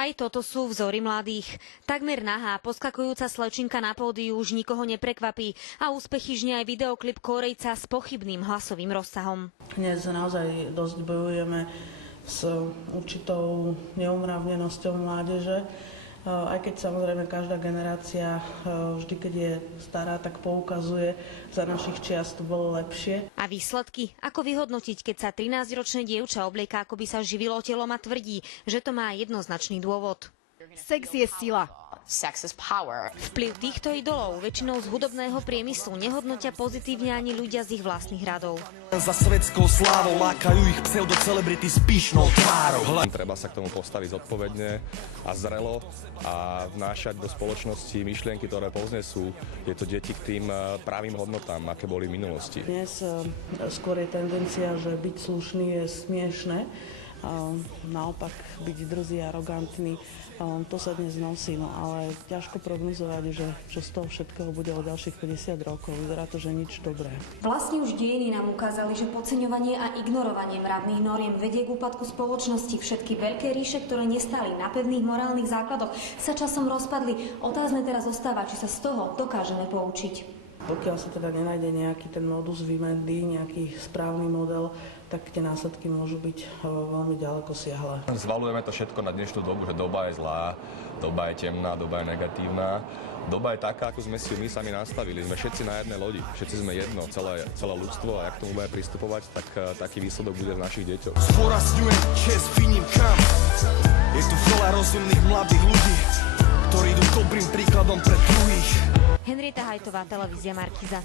Aj toto sú vzory mladých. Takmer nahá, poskakujúca slečinka na pódiu už nikoho neprekvapí a úspechy žnie aj videoklip Kórejca s pochybným hlasovým rozsahom. Dnes naozaj dosť bojujeme s určitou neumravnenosťou mládeže. Aj keď samozrejme každá generácia vždy, keď je stará, tak poukazuje, za našich čias to bolo lepšie. A výsledky? Ako vyhodnotiť, keď sa 13-ročné dievča oblieka, ako by sa živilo telom a tvrdí, že to má jednoznačný dôvod? Sex je sila. Sex is power. Vplyv týchto idolov, väčšinou z hudobného priemyslu, nehodnotia pozitívne ani ľudia z ich vlastných radov. Za svetskou slávou lákajú ich pseudocelebrity s pyšnou tvárou. Treba sa k tomu postaviť zodpovedne a zrelo a vnášať do spoločnosti myšlienky, ktoré povznesú tieto deti k tým pravým hodnotám, aké boli v minulosti. Dnes skôr je tendencia, že byť slušný je smiešne. Naopak byť drzý a arogantný, to sa dnes nosí, no ale ťažko prognozovať, že čo z toho všetkého bude o ďalších 50 rokov. Vyzerá to, že nič dobré. Vlastne už dejiny nám ukázali, že podceňovanie a ignorovanie mravných noriem vedie k úpadku spoločnosti. Všetky veľké ríše, ktoré nestáli na pevných morálnych základoch, sa časom rozpadli. Otázne teraz zostáva, či sa z toho dokážeme poučiť. Pokiaľ sa teda nenájde nejaký ten modus vivendi, nejaký správny model, tak tie následky môžu byť veľmi ďaleko siahle. Zvalujeme to všetko na dnešnú dobu, že doba je zlá, doba je temná, doba je negatívna. Doba je taká, ako sme si ju my sami nastavili. Sme všetci na jednej lodi, všetci sme jedno, celé ľudstvo a ak k tomu budeme pristupovať, tak taký výsledok bude v našich deťoch. Zdôrazňujem čest výnimkám. Je tu veľa rozumných mladých ľudí, ktorí idú dobrým príkladom pre druhých. Henrieta Hajtová, televízia Markíza.